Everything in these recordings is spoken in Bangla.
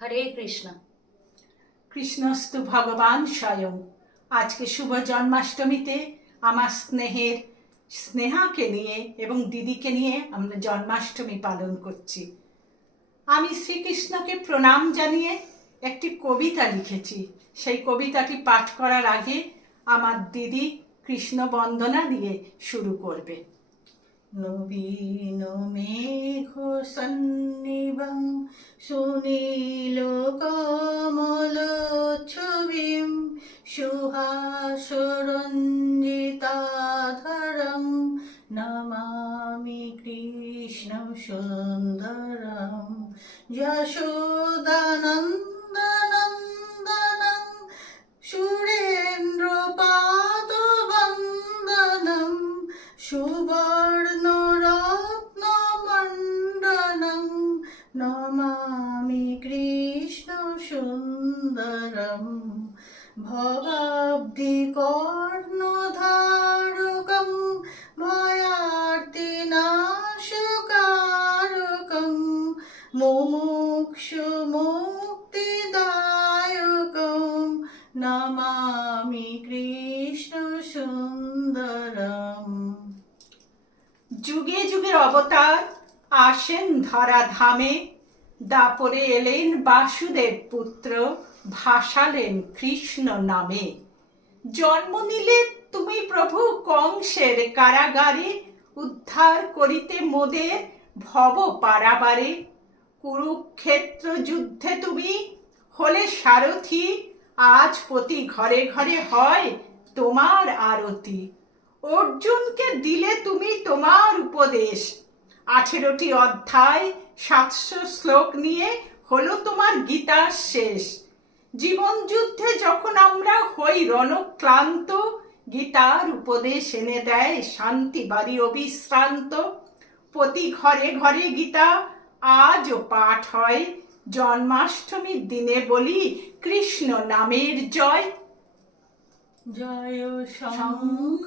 হরে কৃষ্ণ। কৃষ্ণস্তু ভগবান স্বয়ং। আজকে শুভ জন্মাষ্টমীতে আমার স্নেহাকে নিয়ে এবং দিদিকে নিয়ে আমরা জন্মাষ্টমী পালন করছি। আমি শ্রীকৃষ্ণকে প্রণাম জানিয়ে একটি কবিতা লিখেছি। সেই কবিতাটি পাঠ করার আগে আমার দিদি কৃষ্ণ বন্দনা দিয়ে শুরু করবে। নবীন মেঘ সন্নিবং সুনীল কমল ছবিম সুহাসরঞ্জিতাধরং নমামি কৃষ্ণ সুন্দরম যশোদানন্দনন্দনং সুরেন্দ্র পাদবন্দনম সুবর্ণ রত্নমণ্ডলং নমামি কৃষ্ণ সুন্দরম ভবাব্ধি কর্ণধারকং ভয়ার্তিনাশকারকং মুমুক্ষু মুক্তিদায়কং নমামি কৃষ্ণ সুন্দরম। যুগে যুগের অবতার আসেন ধরা ধামে, দাপরে এলেন বাসুদেব পুত্র, ভাসালেন কৃষ্ণ নামে। জন্ম নিলে তুমি প্রভু কংসের কারাগারে, উদ্ধার করিতে মোদের ভব পারাবারে। কুরুক্ষেত্র যুদ্ধে তুমি হলে সারথি, আজ প্রতি ঘরে ঘরে হয় তোমার আরতি। অর্জুনকে দিলে তুমি তোমার উপদেশ, 18টি অধ্যায় 700 শ্লোক নিয়ে হলো তোমার গীতার শেষ। জীবন যুদ্ধে যখন আমরা হই রণক্লান্ত, গীতার উপদেশ এনে দেয় শান্তি বাড়ি অবিশ্রান্ত। প্রতি ঘরে ঘরে গীতা আজও পাঠ হয়, জন্মাষ্টমীর দিনে বলি কৃষ্ণ নামের জয়। জয় শঙ্খ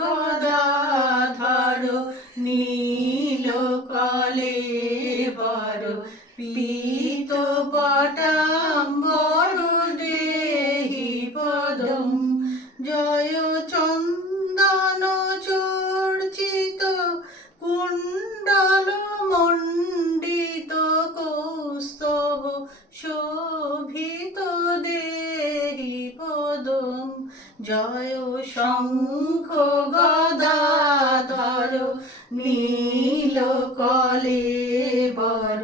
গদাধর নীল কলেবর পীত পটাম্বর দেহি পদম। জয় চন্দন চর্চিত কুণ্ডল মণ্ডিত কৌস্তব শোভিত দেহি পদম। জয় শঙ্খ গদাধর নীল কলেবর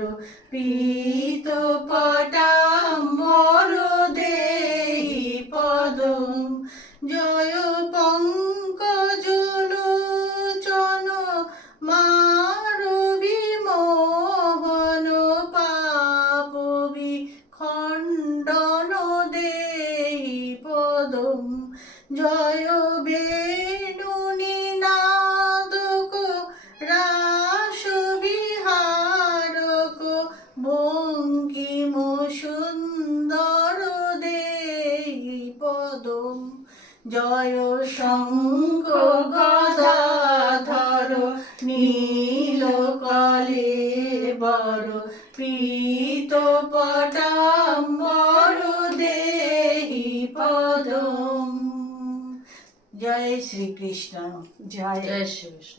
পীত পটাম্বর দেহি পদম। জয় পঙ্কজ লোচন মারবি মোহন পাপ বিখণ্ডন দেহি পদম। জয় বেণু নিনাদক রাস বিহারক বঙ্কিম সুন্দর দেহি পদম। জয় শঙ্খ গদাধর নীল কলেবর পীত পটাম্বর দেহি পদম। জয় শ্রীকৃষ্ণ। জয় জয় শ্রীকৃষ্ণ।